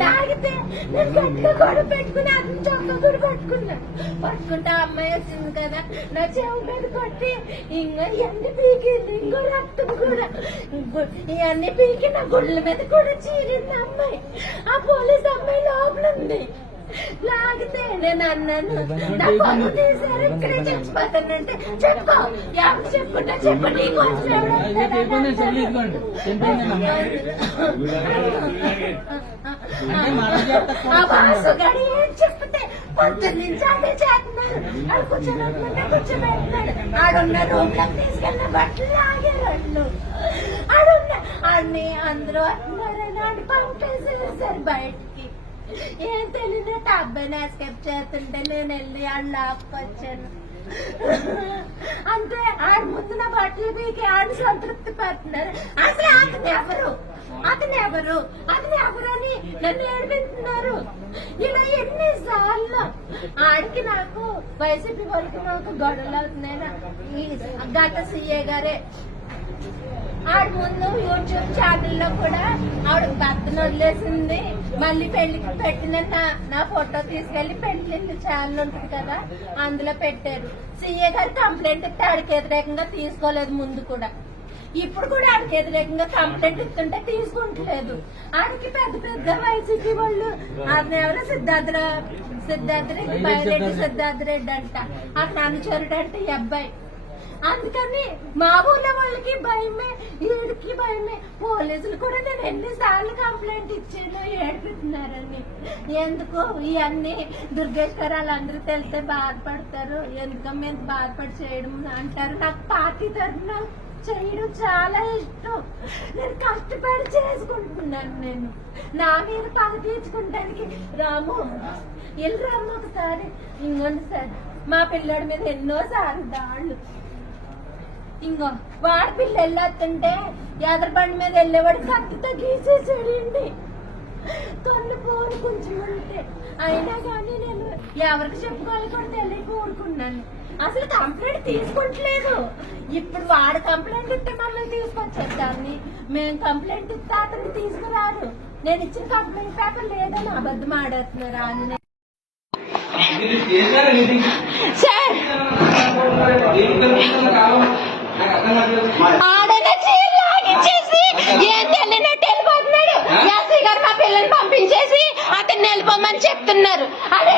లాగితే నేను గట్టిగా గొడవ పెట్టుకుని అతని చొక్క కూడా పట్టుకుంటే అమ్మాయి వచ్చింది కదా నా చెవు మీద కొట్టి ఇంకా ఇవన్నీ పీకింది, ఇంకో రక్తం కూడా ఇవన్నీ పీకి నా గుళ్ళ మీద కూడా చీరింది అమ్మాయి. ఆ పోలీస్ అమ్మాయి లోపల ఉంది. లాగితే నేను అన్నాను నా పన్ను తీసారు ఇక్కడే చచ్చిపోతానంటే చెప్పుకో ఎవరు చెప్పుకుంటా చెప్పు నీకు వాసుగాడు ఏం చెప్తే పొద్దున్న నుంచి అదే చేస్తున్నారు. ఆడు కూర్చోబెట్టుకుంటే కూర్చోబెట్టినాడు. ఆడున్న రూమ్ లో తీసుకెళ్ళిన బట్టలు లాగారు వాళ్ళు. ఆడిని అందరూ అంటున్నారని ఆడి పంపేసేసారు బయటికి. ఏం తెలియనట్టు అబ్బాయిని ఎస్కేప్ చేస్తుంటే నేను వెళ్ళి ఆడు లాక్కొచ్చాను. అంటే ఆడు ముందు నా బట్టలు పీకి ఆడు సంతృప్తి పడుతున్నారు. అసలు అతను ఎవరు అని నన్ను ఏడిపిస్తున్నారు. ఇలా ఎన్నిసార్లు ఆడికి నాకు వైసీపీ వాళ్ళకి నాకు గొడవలు అవుతున్నాయి. గత సీఏ గారే ఆవిడ ముందు యూట్యూబ్ ఛానల్లో కూడా ఆవిడ భర్తను వదిలేసింది. మళ్ళీ పెళ్లికి పెట్టిన నా ఫోటో తీసుకెళ్లి పెళ్లి ఛానల్ ఉంటుంది కదా అందులో పెట్టారు. సీఏ గారు కంప్లైంట్ ఇస్తే ఆడికి వ్యతిరేకంగా తీసుకోలేదు. ముందు కూడా ఇప్పుడు కూడా ఆడికి వ్యతిరేకంగా కంప్లైంట్ ఇస్తుంటే తీసుకుంటలేదు. ఆడికి పెద్ద పెద్ద వైసీపీ వాళ్ళు అతను ఎవరో సిద్ధార్థ రెడ్డి అంట అతను అనుచరుడు అంటే ఈ అబ్బాయి. అందుకని మా ఊళ్ళో వాళ్ళకి భయమే, వీడికి భయమే. పోలీసులు కూడా నేను ఎన్నిసార్లు కంప్లైంట్ ఇచ్చాను ఏడిపిస్తున్నారని. ఎందుకు ఇవన్నీ దుర్గేష్ గారు వాళ్ళందరూ తెలిస్తే బాధపడతారు, ఎందుకమ్మా ఎంత బాధపడి చేయడం అంటారు. నాకు పార్టీ తరఫున చేయడం చాలా ఇష్టం. నేను కష్టపడి చేసుకుంటున్నాను. నేను నా మీద పగ తీర్చుకుంటానికి రాము ఒకసారి ఇంకోండి సార్ మా పిల్లడి మీద ఎన్నోసార్లు దాళ్ళు. ఇంకో వాడి పిల్ల వెళ్ళొస్తుంటే ఎదరబండి మీద వెళ్ళేవాడు కత్తితో గీసేసాడండి. కన్ను పోను కొంచెం ఉంటే అయినా కానీ నేను ఎవరికి చెప్పుకోవాలి కూడా తెలియక ఊరుకున్నాను. అసలు కంప్లైంట్ తీసుకుంటలేదు. ఇప్పుడు వాడు కంప్లైంట్ ఇస్తే మమ్మల్ని తీసుకొచ్చారు. దాన్ని మేము కంప్లైంట్ ఇస్తే అతను తీసుకురారు. నేను ఇచ్చిన కంప్లైంట్ పేపర్ లేదని అబద్ధం ఆడేస్తున్నారు వాళ్ళని. సార్ ఆడన చీర లాగిచ్చేసి ఏం తెలియనట్టు వెళ్ళిపోతున్నాడు. యాసీ గారు మా పిల్లల్ని పంపించేసి అతన్ని వెళ్ళిపోమని చెప్తున్నారు. అదే